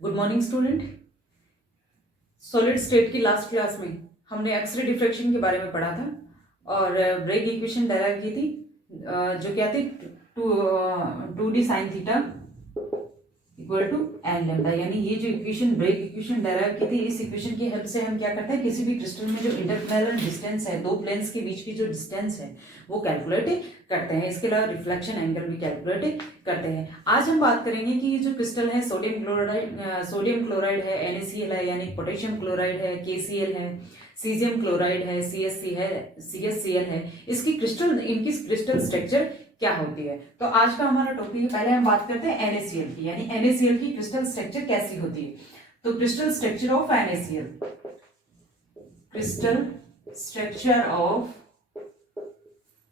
Good morning student. Solid state की last class में हमने एक्स रे डिफ्रैक्शन के बारे में पढ़ा था और ब्रेग इक्वेशन डेराइव की थी, जो क्या थी, 2d sine theta equal to N lambda. यानी ये जो इक्वेशन ब्रेग इक्वेशन डेराइव की थी, इस इक्वेशन की हेल्प से हम क्या करते हैं, किसी भी क्रिस्टल में जो इंटरप्लेनर डिस्टेंस है, दो प्लेन्स के बीच की जो डिस्टेंस है वो कैलकुलेट करते हैं। इसके अलावा रिफ्लेक्शन एंगल भी कैलकुलेट करते हैं। आज हम बात करेंगे कि ये जो क्रिस्टल है, सोडियम क्लोराइड है, NaCl है यानी पोटेशियम क्लोराइड है, KCl है, सीजियम क्लोराइड है, CSC है, CSCl है, इनकी क्रिस्टल स्ट्रक्चर क्या होती है। तो आज का हमारा टॉपिक है, पहले हम बात करते हैं NaCl की, यानी NaCl की क्रिस्टल स्ट्रक्चर कैसी होती है। तो crystal structure of NaCl, crystal structure of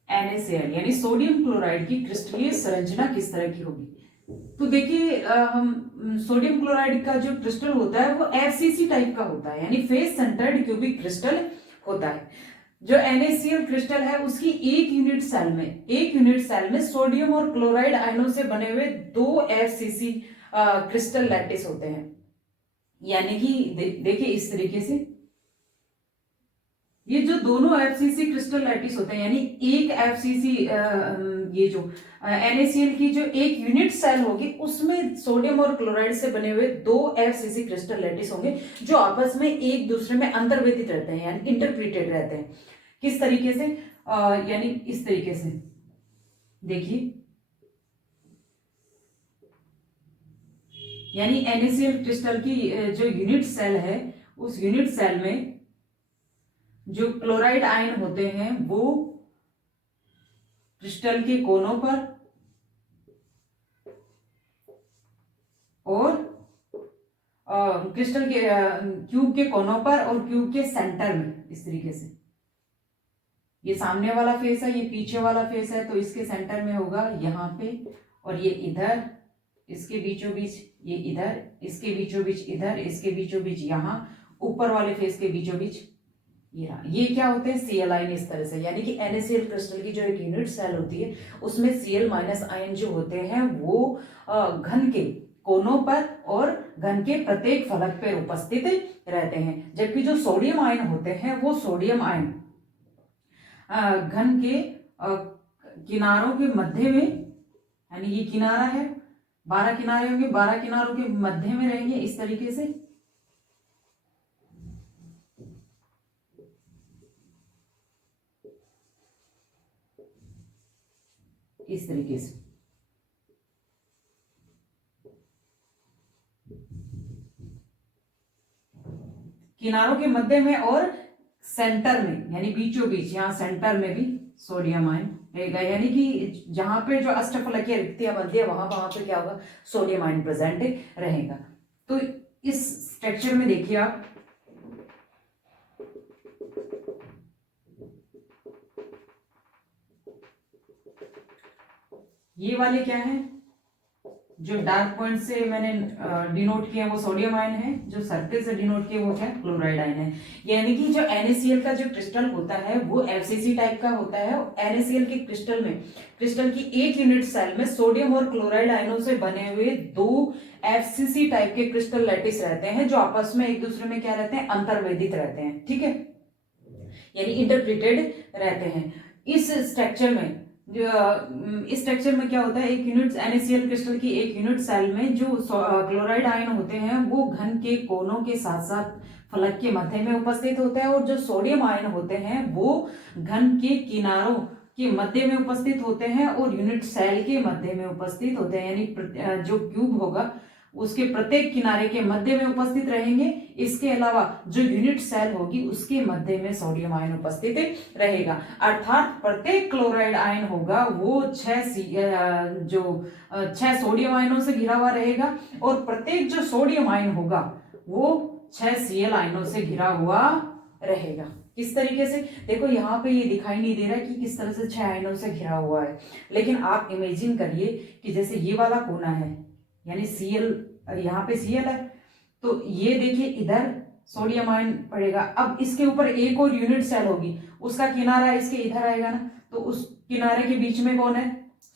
NaCl यानी सोडियम क्लोराइड की क्रिस्टलीय संरचना किस तरह की होगी। तो देखिए, हम सोडियम क्लोराइड का जो क्रिस्टल होता है वो FCC टाइप का होता है, यानी फेस सेंटर्ड क्यूबिक क्रिस्टल होता है। जो NaCl क्रिस्टल है उसकी एक यूनिट सेल में सोडियम और क्लोराइड आयनों से बने हुए दो FCC क्रिस्टल लैटिस होते हैं। यानी कि देखिए इस तरीके से ये जो दोनों FCC क्रिस्टल लैटिस होते हैं, यानी एक FCC ये जो NaCl की जो एक यूनिट सेल होगी उसमें सोडियम और क्लोराइड से बने हुए दो FCC क्रिस्टल लैटिस होंगे जो आपस में एक दूसरे में अंतर्वेदित रहते हैं, यानी इंटरप्रीटेड रहते हैं। किस तरीके से, यानी इस तरीके से देखिए, यानी NaCl क्रिस्टल की जो यूनिट सेल है उस यूनिट सेल में जो क्लोराइड आयन होते हैं वो क्रिस्टल के कोनों पर और क्रिस्टल के क्यूब के कोनों पर और क्यूब के सेंटर में, इस तरीके से ये सामने वाला फेस है, ये पीछे वाला फेस है, तो इसके सेंटर में होगा यहाँ पे, और ये इधर, इसके बीचों बीच ये इधर, इसके बीचों बीच इधर, इसके बीचों बीच यहाँ, ऊपर वाले फेस के बीचों बीच ये क्या होते हैं, Cl आयन। इस तरह से यानी कि NaCl क्रिस्टल की जो एक यूनिट सेल होती है उसमें Cl माइनस आयन जो होते हैं वो घन के कोनों पर और घन के प्रत्येक फलक पर उपस्थित रहते हैं, जबकि जो सोडियम आयन होते हैं वो सोडियम आयन घन के किनारों के मध्य में, यानी ये किनारा है, 12 किनारे होंगे, 12 किनारों के मध्य में रहेंगे, इस तरीके से। इस तरीके से किनारों के मध्य में और सेंटर में, यानी बीचों बीच, यहाँ सेंटर में भी सोडियम आयन रहेगा। यानी कि जहां पे जो अष्टफलकीय रिक्तियां बनती है वहां पे क्या होगा, सोडियम आयन प्रेजेंट रहेगा। तो इस स्ट्रक्चर में देखिए आप, ये वाले क्या है, जो डार्क पॉइंट से मैंने डिनोट किया वो सोडियम आयन है, जो सर्कल से डिनोट किया वो क्या, क्लोराइड आयन है। यानी कि जो NaCl का जो क्रिस्टल होता है वो FCC टाइप का होता है। NaCl के क्रिस्टल की एक यूनिट सेल में सोडियम और क्लोराइड आयनों से बने हुए दो FCC टाइप के क्रिस्टल लैटिस रहते हैं जो आपस में एक दूसरे में क्या रहते हैं, अंतर्वेदित रहते हैं, ठीक है, यानी इंटरप्रिटेड रहते हैं। इस स्ट्रक्चर में क्या होता है, एक यूनिट NaCl क्रिस्टल की एक यूनिट सेल में जो क्लोराइड आयन होते हैं वो घन के कोनों के साथ साथ फलक के मध्य में उपस्थित होते हैं, और जो सोडियम आयन होते हैं वो घन के किनारों के मध्य में उपस्थित होते हैं और यूनिट सेल के मध्य में उपस्थित होते हैं, यानी जो क्यूब होगा उसके प्रत्येक किनारे के मध्य में उपस्थित रहेंगे। इसके अलावा जो यूनिट सेल होगी उसके मध्य में सोडियम आयन उपस्थित रहेगा, अर्थात प्रत्येक क्लोराइड आयन होगा वो 6 सोडियम आयनों से घिरा हुआ रहेगा, और प्रत्येक जो सोडियम आयन होगा वो 6 Cl आयनों से घिरा हुआ रहेगा। किस तरीके से, देखो यहाँ पे ये दिखाई नहीं दे रहा है कि किस तरह से 6 आयनों से घिरा हुआ है, लेकिन आप इमेजिन करिए कि जैसे ये वाला कोना है, यानी Cl, यहाँ पे Cl है, तो ये देखिए इधर सोडियम आयन पड़ेगा। अब इसके ऊपर एक और यूनिट सेल होगी, उसका किनारा इसके इधर आएगा ना, तो उस किनारे के बीच में कौन है,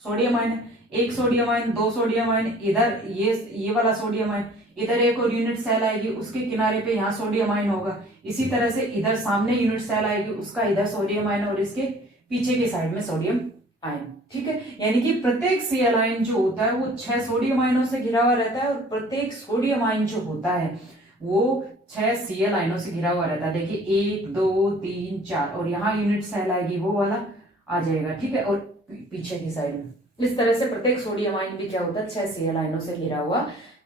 सोडियम आयन है। एक सोडियम आयन, दो सोडियम आयन, इधर ये वाला सोडियम आयन, इधर एक और यूनिट सेल आएगी, उसके किनारे पे यहाँ सोडियम आयन होगा। इसी तरह से इधर सामने यूनिट सेल आएगी, उसका इधर सोडियम आयन और इसके पीछे के साइड में सोडियम आयन। ठीक है, यानी कि प्रत्येक Cl आयन जो होता है वो 6 सोडियम आयनों से घिरा हुआ रहता है और प्रत्येक सोडियम आयन जो होता है वो 6 Cl आयनों से घिरा हुआ रहता है। देखिए 1 2 3 4 और यहाँ यूनिट सेल आएगी, वो वाला आ जाएगा। ठीक है, और पीछे की साइड में इस तरह से प्रत्येक सोडियम आयन भी क्या होता है, 6 Cl आयनों से घिरा हुआ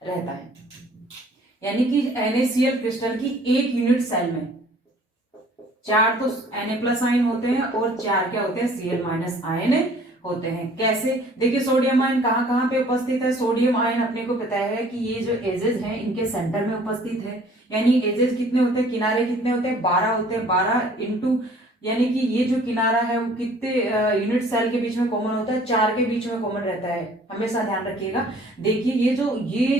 रहता है। यानी कि NaCl क्रिस्टल की एक यूनिट सेल में 4 तो Na+ आयन होते हैं और 4 क्या होते हैं, Cl- आयन होते हैं। कैसे, देखिए सोडियम आयन कहाँ कहाँ पे उपस्थित है। सोडियम आयन अपने को पता है कि ये जो एजेस हैं इनके सेंटर में उपस्थित है। यानी एजेस कितने होते हैं, किनारे कितने होते हैं, 12 होते हैं। 12 इंटू, यानी कि ये जो किनारा है वो कितने यूनिट सेल के बीच में कॉमन होता है, 4 के बीच में कॉमन रहता है, हमेशा ध्यान रखिएगा। देखिए ये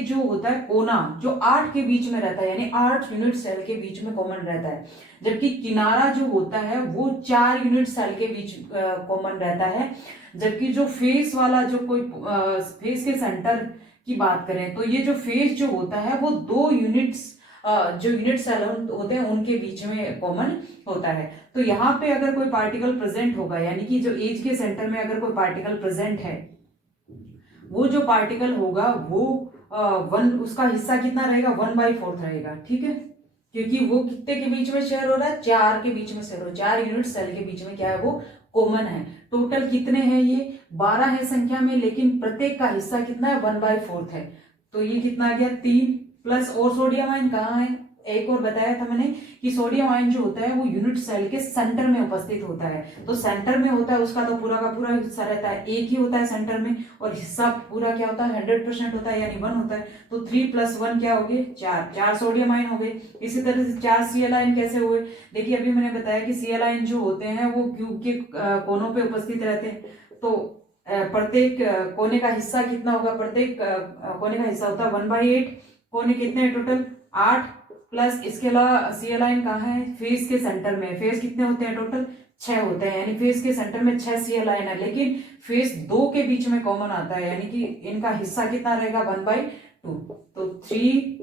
जो होता है कोना, जो 8 के बीच में रहता है, यानी 8 यूनिट सेल के बीच में कॉमन रहता है, जबकि किनारा जो होता है वो 4 यूनिट सेल के बीच कॉमन रहता है। जबकि जो फेस वाला, जो कोई फेस के सेंटर की बात करें तो ये जो फेस जो होता है वो 2 यूनिट्स जो यूनिट सेल होते हैं उनके बीच में कॉमन होता है। तो यहाँ पे अगर कोई पार्टिकल प्रेजेंट होगा, यानी कि जो एज के सेंटर में अगर कोई पार्टिकल प्रेजेंट है, वो जो पार्टिकल होगा वो उसका हिस्सा कितना रहेगा, 1/4 रहेगा। ठीक है, क्योंकि वो कितने के बीच में शेयर हो रहा है, 4 के बीच में शेयर हो रहा है, 4 यूनिट सेल के बीच में क्या है, वो कॉमन है। टोटल कितने हैं, ये 12 है संख्या में, लेकिन प्रत्येक का हिस्सा कितना है, 1/4 है। तो ये कितना आ गया, 3 प्लस और सोडियम आयन कहाँ है, एक और बताया था मैंने कि सोडियम आयन जो होता है वो यूनिट सेल के सेंटर में उपस्थित होता है। तो सेंटर में होता है उसका तो पूरा का पूरा हिस्सा रहता है, एक ही होता है सेंटर में, और हिस्सा पूरा क्या होता है, 100% होता है, यानी 1 होता है। तो 3 + 1 क्या हो गए, 4 सोडियम आयन हो गए। इसी तरह से 4 Cl आयन कैसे हुए, देखिए अभी मैंने बताया कि Cl आयन जो होते हैं वो क्यूब के कोनों पे उपस्थित रहते हैं। तो प्रत्येक कोने का हिस्सा कितना होगा, प्रत्येक कोने का हिस्सा होता है 1/8। कोने कितने हैं टोटल, 8, प्लस इसके अलावा Cl आयन कहाँ है, फेस के सेंटर में। फेस कितने होते हैं टोटल, 6 होते हैं, यानी फेस के सेंटर में 6 Cl आयन है, लेकिन फेस 2 के बीच में कॉमन आता है, यानी कि इनका हिस्सा कितना रहेगा, 1/2। तो 3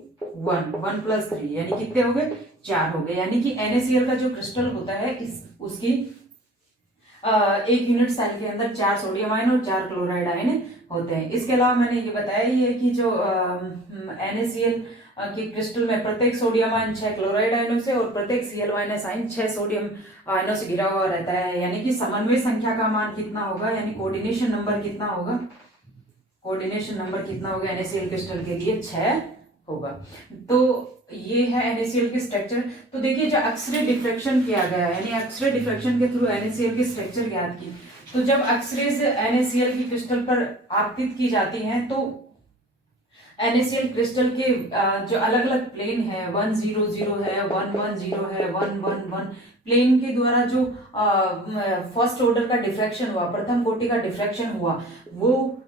1 + 3 यानी कितने हो गए, 4 हो गए। यानी कि NaCl का जो क्रिस्टल होता है उसकी एक यूनिट सेल के अंदर 4 सोडियम आयन और 4 क्लोराइड आयन होते हैं। इसके अलावा मैंने ये बताया ही है कि जो NaCl की क्रिस्टल में प्रत्येक सोडियम आयन 6 क्लोराइड आयनों से और प्रत्येक Cl- आयन 6 सोडियम आयनों से घिरा हुआ रहता है। यानी कि समन्वय संख्या का मान कितना होगा, यानी कोऑर्डिनेशन नंबर कितना होगा, कोऑर्डिनेशन नंबर कितना होगा NaCl क्रिस्टल के लिए, 6 होगा। तो ये है NaCl की स्ट्रक्चर। तो देखिए जो एक्सरे डिफ्रैक्शन किया गया है, यानी एक्सरे डिफ्रैक्शन के थ्रू NaCl की स्ट्रक्चर ज्ञात की, तो जब एक्सरे से NaCl की क्रिस्टल पर आपतित की जाती हैं तो NaCl क्रिस्टल के जो अलग अलग प्लेन है, 100 है, 110 है, 111 प्लेन के द्वारा जो फर्स्ट ऑर्डर का डिफ्रैक्शन हुआ, प्रथम कोटि का डिफ्रैक्शन हुआ, वो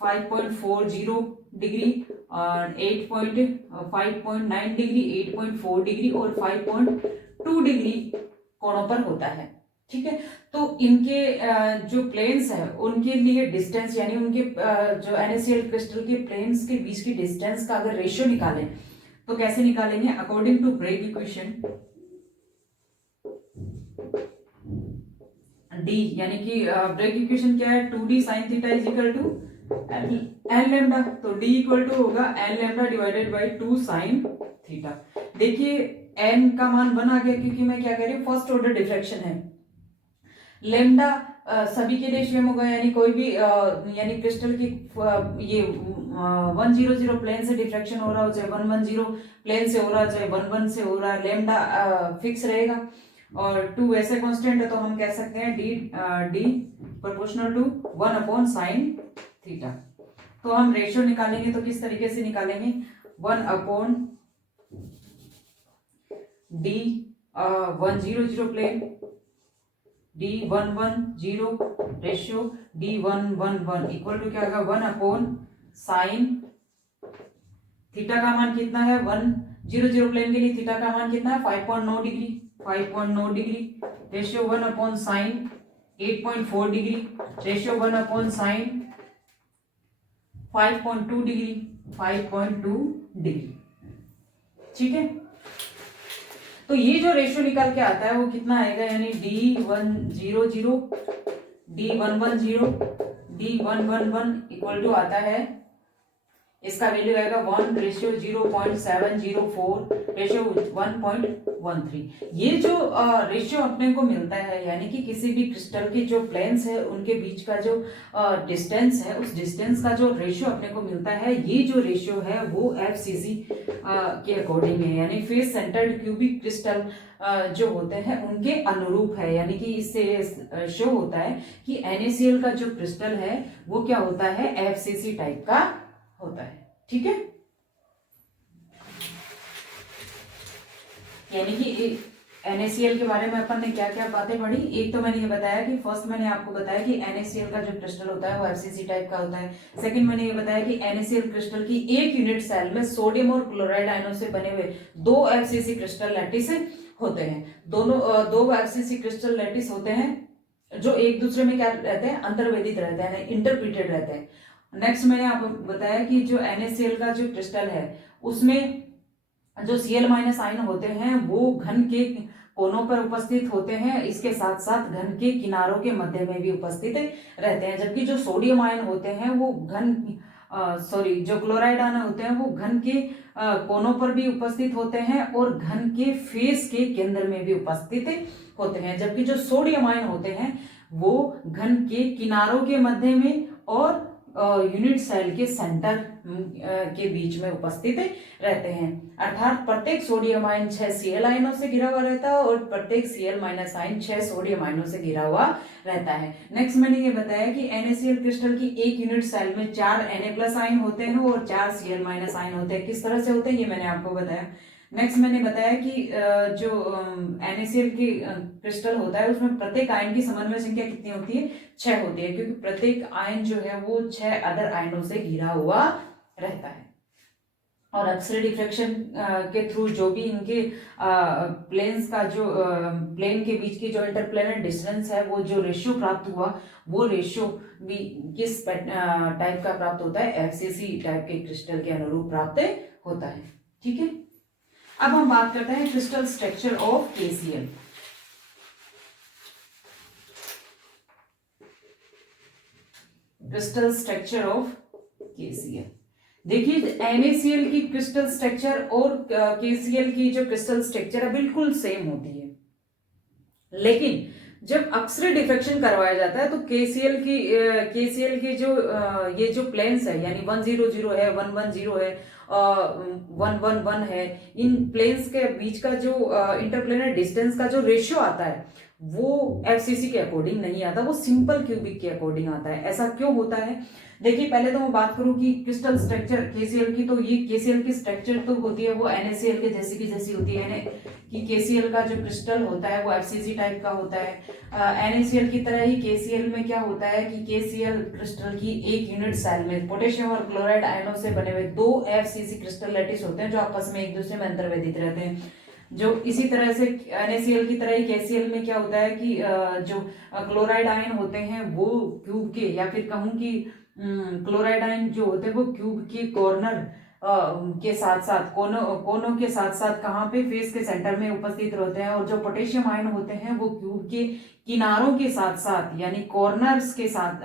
5.40 डिग्री, 5.9 डिग्री, 8.4 डिग्री और 5.2 डिग्री कोणों पर होता है। ठीक है, तो इनके जो प्लेन्स है उनके लिए डिस्टेंस, यानी उनके जो NaCl क्रिस्टल के प्लेन्स के बीच की डिस्टेंस का अगर रेशियो निकालें तो कैसे निकालेंगे, according to Bragg equation D, यानी कि ब्रेग इक्वेशन क्या है, 2D sin theta = L lambda. तो D = होगा L लैम्डा / 2 sin थीटा। देखिए n का मान 1 आ गया, क्योंकि मैं क्या कह रही हूँ, फर्स्ट ऑर्डर डिफ्रैक्शन है। लैम्डा सभी के लिए सेम होगा, यानी कोई भी यानी क्रिस्टल की ये 100 प्लेन से डिफ्रैक्शन हो रहा हो, चाहे 110 प्लेन से हो रहा, चाहे 11 से हो रहा, लैम्डा फिक्स रहेगा। और 2 वैसे कांस्टेंट है, तो हम कह सकते हैं D proportional to 1 sin theta. तो हम रेशियो निकालेंगे तो किस तरीके से निकालेंगे, 1 D 100 plane, D110 ratio D111 equal to क्या होगा, 1 sin थीटा का मान कितना है, 100 प्लेन के लिए थीटा का मान कितना है, 5.9 degree, 5.9 degree ratio 1 sin 8.4 degree ratio 1 sin 5.2 degree, 5.2 degree. ठीक है, तो ये जो रेशियो निकाल के आता है वो कितना आएगा, यानी D100, D110, D111 equal to आता है, इसका वैल्यू आएगा 1:0.704:1.13। ये जो रेशियो अपने को मिलता है, यानी कि किसी भी क्रिस्टल के जो प्लेन्स है उनके बीच का जो डिस्टेंस है, उस डिस्टेंस का जो रेशियो अपने को मिलता है, ये जो रेशियो है वो FCC के अकॉर्डिंग है, यानी फेस सेंटर्ड क्यूबिक क्रिस्टल जो होते हैं उनके अनुरूप है। यानी कि इससे शो होता है कि NaCl का जो क्रिस्टल है वो क्या होता है, FCC टाइप का होता है। ठीक है, यानी कि NaCl के बारे में अपन ने क्या क्या बातें पढ़ी। एक तो मैंने ये बताया कि फर्स्ट मैंने आपको बताया कि NaCl का जो क्रिस्टल होता है वो FCC टाइप का होता है। सेकंड मैंने ये बताया कि NaCl क्रिस्टल की एक यूनिट सेल में सोडियम और क्लोराइड आयनों से बने हुए 2 FCC क्रिस्टल लैटिस होते हैं। दोनों 2 FCC क्रिस्टल लैटिस होते हैं जो एक दूसरे में क्या रहते हैं, अंतर्वेदित रहते हैं, इंटरप्रीटेड रहते हैं। नेक्स्ट मैंने आपको बताया कि जो NaCl का जो क्रिस्टल है उसमें जो Cl- आयन होते हैं वो घन के कोनों पर उपस्थित होते हैं, इसके साथ साथ घन के किनारों के मध्य में भी उपस्थित रहते हैं। जबकि जो सोडियम आयन होते हैं वो जो क्लोराइड आयन होते हैं वो घन के कोनों पर भी उपस्थित होते हैं और घन के फेस के केंद्र में भी उपस्थित होते हैं। जबकि जो सोडियम आयन होते हैं वो घन के किनारों के मध्य में और यूनिट सेल के सेंटर के बीच में उपस्थित रहते हैं। अर्थात प्रत्येक सोडियम आयन 6 Cl आयनों से घिरा हुआ रहता है और प्रत्येक Cl- आयन 6 सोडियम आयनों से घिरा हुआ रहता है। नेक्स्ट मैंने ये बताया कि NaCl क्रिस्टल की एक यूनिट सेल में 4 Na+ आयन होते हैं और 4 Cl- आयन होते हैं। किस तरह से होते हैं ये मैंने आपको बताया। नेक्स्ट मैंने बताया कि जो NaCl की क्रिस्टल होता है उसमें प्रत्येक आयन की समन्वय संख्या कितनी होती है, 6 होती है, क्योंकि प्रत्येक आयन जो है वो 6 अदर आयनों से घिरा हुआ रहता है। और एक्सरे डिफ्रैक्शन के थ्रू जो भी इनके प्लेन्स का जो प्लेन के बीच की जो इंटरप्लेनर डिस्टेंस है, वो जो रेशियो प्राप्त हुआ वो रेशियो भी किस टाइप का प्राप्त होता है, FCC टाइप के क्रिस्टल के अनुरूप प्राप्त होता है। ठीक है, अब हम बात करते हैं crystal structure of KCl। Crystal structure of KCl, देखिए NaCl की क्रिस्टल स्ट्रक्चर और KCl की जो क्रिस्टल स्ट्रक्चर है बिल्कुल सेम होती है, लेकिन जब एक्सरे डिफ्रैक्शन करवाया जाता है तो KCl की जो ये जो प्लेन्स है, यानी 100 है, 110 है, 111 है, इन प्लेन्स के बीच का जो इंटरप्लेनर डिस्टेंस का जो रेशियो आता है वो FCC के अकॉर्डिंग नहीं आता, वो सिंपल क्यूबिक के अकॉर्डिंग आता है। ऐसा क्यों होता है, देखिए पहले तो मैं बात करूं कि क्रिस्टल स्ट्रक्चर KCl की, तो ये KCl की स्ट्रक्चर तो होती है वो NaCl के जैसी की जैसी होती है, कि KCl का जो क्रिस्टल होता है वो FCC टाइप का होता है। NaCl की तरह ही KCl में क्या होता है कि KCl क्रिस्टल की एक यूनिट सेल में पोटेशियम और क्लोराइड आयनों से बने हुए 2 FCC क्रिस्टल लैटिस होते हैं जो आपस में एक दूसरे में अंतर्वेदित रहते हैं। जो इसी तरह से NaCl की तरह ही KCl में क्या होता है कि जो क्लोराइड आयन होते हैं वो क्यूब के, या फिर कहूं कि क्लोराइड आयन जो होते हैं वो क्यूब के कॉर्नर के साथ साथ कोनों के साथ साथ कहाँ पे, फेस के सेंटर में उपस्थित रहते हैं। और जो पोटेशियम आयन होते हैं वो क्यूब के किनारों के साथ साथ, यानी कॉर्नर्स के साथ,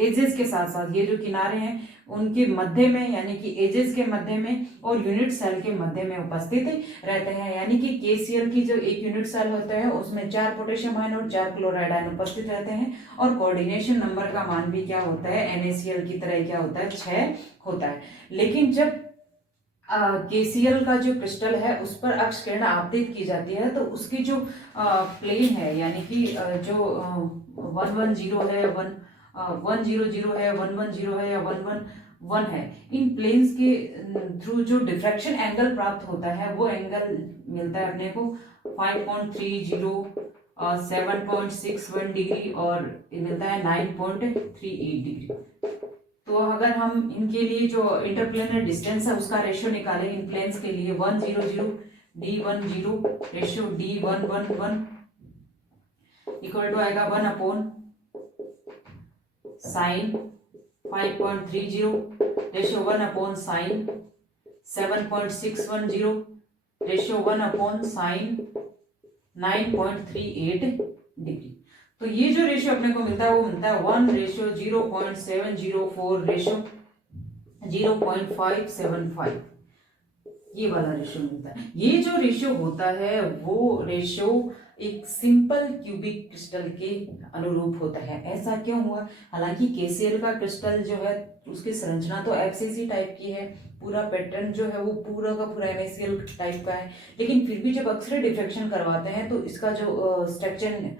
एजेस के साथ साथ, ये जो किनारे हैं उनके मध्य में, यानी कि एजेस के मध्य में और यूनिट सेल के मध्य में उपस्थित रहते हैं। यानी कि KCl की जो एक यूनिट सेल होता है उसमें 4 पोटेशियम आयन और 4 क्लोराइड आयन उपस्थित रहते हैं। और कोऑर्डिनेशन नंबर का मान भी क्या होता है, NaCl की तरह क्या होता है, 6 होता है। लेकिन जब KCl का जो क्रिस्टल है उस पर अक्ष किरण आपतित की जाती है तो उसकी जो प्लेन है, यानी कि जो 110 है, 100 है, 110 है या 111 है, इन प्लेन्स के थ्रू जो डिफ्रैक्शन एंगल प्राप्त होता है वो एंगल मिलता है अपने को 5.30, 7.61 डिग्री और मिलता है 9.38 डिग्री। तो अगर हम इनके लिए जो इंटरप्लेनर डिस्टेंस है उसका रेशियो निकालें इन प्लेन्स के लिए, 100 D10 ratio D111 equal to आएगा 1/sin 5.30, ratio 1/sin 7.610, ratio 1/sin 9.38 degree. तो ये जो रेशियो अपने को मिलता है वो मिलता है 1:0.704 रेशियो 0.575, ये वाला रेशियो मिलता है। ये जो रेशियो होता है वो रेशियो एक सिंपल क्यूबिक क्रिस्टल के अनुरूप होता है। ऐसा क्यों हुआ? हालांकि केसीएल का क्रिस्टल जो है उसकी संरचना तो एफसीसी टाइप की है, पूरा पैटर्न जो है वो पूरा का पूरा एनएसीएल टाइप का है, लेकिन फिर भी जब एक्सरे डिफ्रैक्शन करवाते हैं तो इसका जो स्ट्रक्चर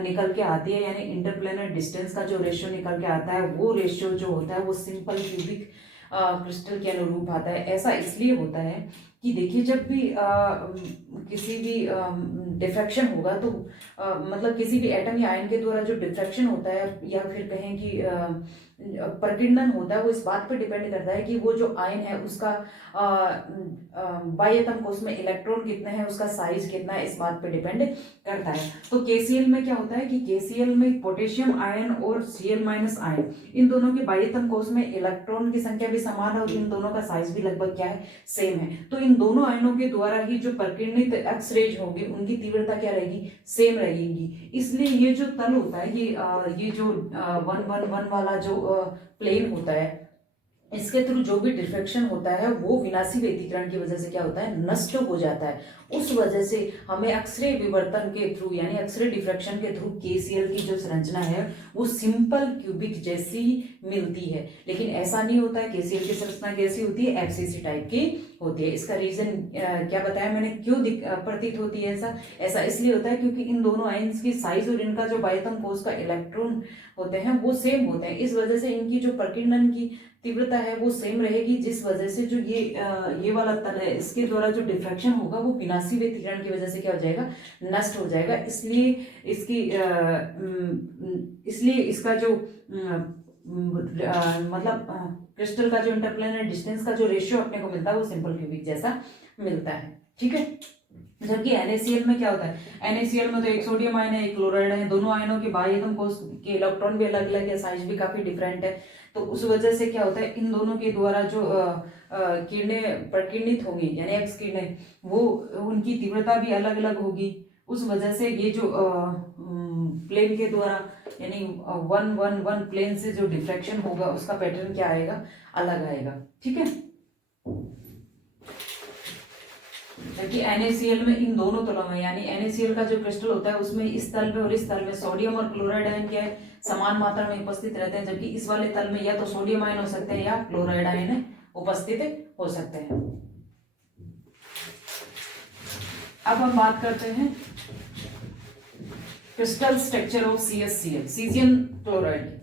निकल के आती है, यानी इंटरप्लेनर डिस्टेंस का जो रेशियो निकल के आता है वो रेशियो जो होता है वो सिंपल क्यूबिक क्रिस्टल के अनुरूप आता है। ऐसा इसलिए होता है कि देखिए जब भी किसी भी डिफ्रैक्शन होगा तो मतलब किसी भी एटम या आयन के द्वारा जो डिफ्रैक्शन होता है या फिर कहें कि प्रकीर्णन होता है वो इस बात पर डिपेंड करता है कि वो जो आयन है उसका बाह्यतम कोश में इलेक्ट्रॉन कितने हैं, उसका साइज कितना है, इस बात पे डिपेंड करता है। तो केसीएल में क्या होता है कि केसीएल में पोटेशियम आयन और Cl- आयन, इन दोनों के बाह्यतम कोश में इलेक्ट्रॉन की संख्या भी समान है और इन दोनों का साइज भी लगभग क्या है, सेम है। तो इन दोनों आयनों के द्वारा ही जो प्रकीर्णित एक्स रेज होगी उनकी तीव्रता क्या रहेगी, सेम रहेगी। इसलिए ये जो तल होता है ये जो 111 वाला जो प्लेन होता है, इसके थ्रू जो भी डिफ्रैक्शन होता है वो विनाशी व्यतिकरण की वजह से क्या होता है, नष्ट हो जाता है। उस वजह से हमें एक्सरे विवर्तन के थ्रू यानी एक्सरे डिफ्रैक्शन के थ्रू केसीएल की जो संरचना है वो सिंपल क्यूबिक जैसी मिलती है। लेकिन ऐसा नहीं होता है, केसीएल की संरचना कैसी होती है, एफसीसी टाइप की होती है। इसका रीजन क्या बताया मैंने, क्यों प्रतीत होती है ऐसा इसलिए होता है क्योंकि इन दोनों आयन्स की साइज और इनका जो बाह्यतम कोश का इलेक्ट्रॉन होते हैं वो सेम होते हैं। इस वजह से इनकी जो प्रकीर्णन की तीव्रता है वो सेम रहेगी, जिस वजह से जो ये वाला तल है इसके द्वारा जो डिफ्रैक्शन होगा वो विनाशी व्यतिकरण की वजह से क्या हो जाएगा, नष्ट हो जाएगा। इसलिए इसका जो मतलब क्रिस्टल का जो इंटरप्लेनर डिस्टेंस का जो रेशियो अपने को मिलता है वो सिंपल क्यूबिक जैसा मिलता है। ठीक है। जबकि NaCl में क्या होता है, NaCl में तो एक सोडियम आयन है एक क्लोराइड है, दोनों आयनों के बाह्यतम कोश के इलेक्ट्रॉन भी अलग अलग है, साइज भी काफी डिफरेंट है। तो उस वजह से क्या होता है, इन दोनों के द्वारा जो किरणें प्रकीर्णित होंगी यानी एक्स किरणें वो उनकी तीव्रता भी अलग अलग होगी। उस वजह से ये जो प्लेन के द्वारा यानी 111 प्लेन से जो डिफ्रैक्शन होगा उसका पैटर्न क्या आएगा, अलग आएगा। ठीक है। जबकि NaCl में इन दोनों तलों में यानी NaCl का जो क्रिस्टल होता है उसमें इस तल में और इस तल में सोडियम और क्लोराइड आयन क्या है, समान मात्रा में उपस्थित रहते हैं। जबकि इस वाले तल में या तो सोडियम आयन हो सकते हैं या क्लोराइड आयन उपस्थित हो सकते हैं। अब हम बात करते हैं crystal structure of CsCl, caesium chloride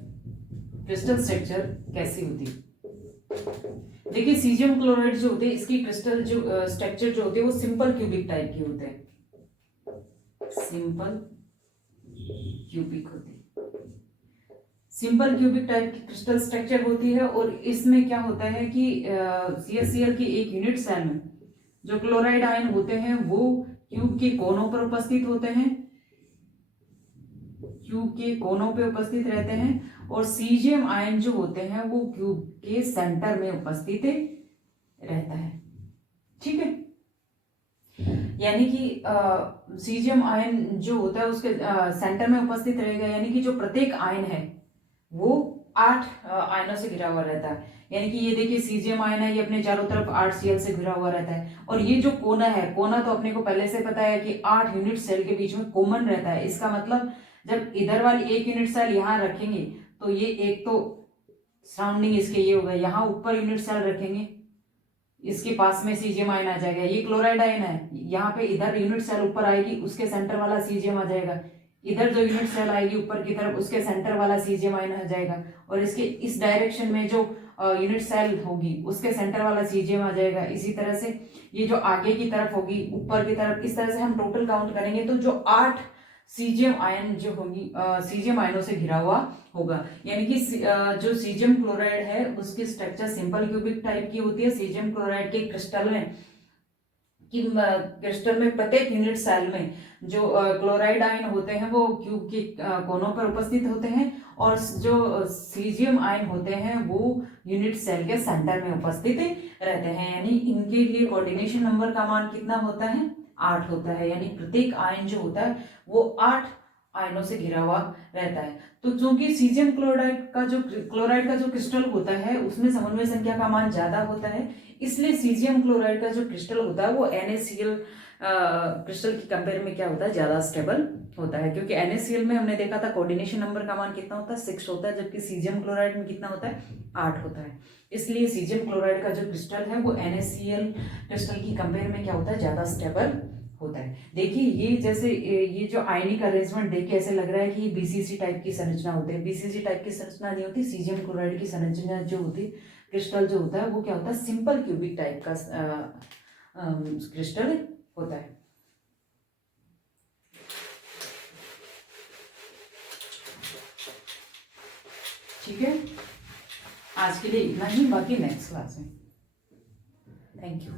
crystal structure कैसी होती है। देखिए सीजियम क्लोराइड जो होते हैं इसकी क्रिस्टल जो स्ट्रक्चर जो होते हैं वो सिंपल क्यूबिक टाइप की होते हैं, सिंपल क्यूबिक होती है, सिंपल क्यूबिक टाइप की क्रिस्टल स्ट्रक्चर होती है। और इसमें क्या होता है कि CsCl की एक यूनिट सेल में जो क्लोराइड आयन होते हैं वो क्यूब के कोनों पर उपस्थित होते हैं, क्यूब के कोनों पे उपस्थित रहते हैं, और सीजियम आयन जो होते हैं वो क्यूब के सेंटर में उपस्थित रहता है। ठीक है। यानी कि सीजियम आयन जो होता है उसके सेंटर में उपस्थित रहेगा, यानी कि जो प्रत्येक आयन है वो 8 आयनों से घिरा हुआ रहता है। यानी कि ये देखिए सीजियम आयन है, ये अपने चारों तरफ 8 Cl से घिरा हुआ रहता है। और ये जो कोना है, कोना तो अपने को पहले से पता है कि 8 यूनिट सेल के बीच में कॉमन रहता है। इसका मतलब जब इधर वाली एक यूनिट सेल यहाँ रखेंगे तो ये एक तो सराउंडिंग इसके ये होगा, यहाँ ऊपर यूनिट सेल रखेंगे इसके पास में सीजियम आयन आ जाएगा, ये क्लोराइड आयन है, यहाँ पे इधर यूनिट सेल ऊपर आएगी उसके सेंटर वाला सीजियम आ जाएगा, इधर जो यूनिट सेल आएगी ऊपर की तरफ उसके सेंटर वाला सीजियम आयन आ जाएगा, और इसके इस डायरेक्शन में जो यूनिट सेल होगी उसके सेंटर वाला सीजियम आ जाएगा। इसी तरह से ये जो आगे की तरफ होगी ऊपर की तरफ, इस तरह से हम टोटल काउंट करेंगे तो जो 8 सीजियम आयन जो होगी सीजियम आयनों से घिरा हुआ होगा। यानी कि जो सीजियम क्लोराइड है उसकी स्ट्रक्चर सिंपल क्यूबिक टाइप की होती है। सीजियम क्लोराइड के क्रिस्टल में कि क्रिस्टल में प्रत्येक यूनिट सेल में जो क्लोराइड आयन होते हैं वो क्यूब के कोनों पर उपस्थित होते हैं, और जो सीजियम आयन होते हैं वो यूनिट सेल के सेंटर में उपस्थित रहते हैं। यानी इनके लिए कोऑर्डिनेशन नंबर का मान कितना होता है, 8 होता है। यानी प्रत्येक आयन जो होता है वो 8 आयनों से घिरा हुआ रहता है। तो चूंकि सीजियम क्लोराइड का जो क्रिस्टल होता है उसमें समन्वय संख्या का मान ज्यादा होता है, इसलिए सीजियम क्लोराइड का जो क्रिस्टल होता है वो NaCl क्रिस्टल की कंपेयर में क्या होता है, ज्यादा स्टेबल होता है। क्योंकि NaCl में हमने देखा था कोऑर्डिनेशन नंबर का मान कितना होता है, 6 होता है, जबकि सीजियम क्लोराइड में कितना होता है, 8 होता है। इसलिए सीजियम क्लोराइड का जो क्रिस्टल है वो NaCl क्रिस्टल की कंपेयर में क्या होता है, ज्यादा स्टेबल होता है। देखिए ये जैसे ये जो आयनिक अरेंजमेंट देख के ऐसे लग रहा है कि बीसीसी टाइप की संरचना होती है। बीसीसी टाइप की संरचना नहीं होती, सीजियम क्लोराइड की संरचना जो होती है, क्रिस्टल जो होता है वो क्या होता है, सिंपल क्यूबिक टाइप का क्रिस्टल होता है। ठीक है, आज के लिए इतना ही, बाकी नेक्स्ट क्लास में। Thank you.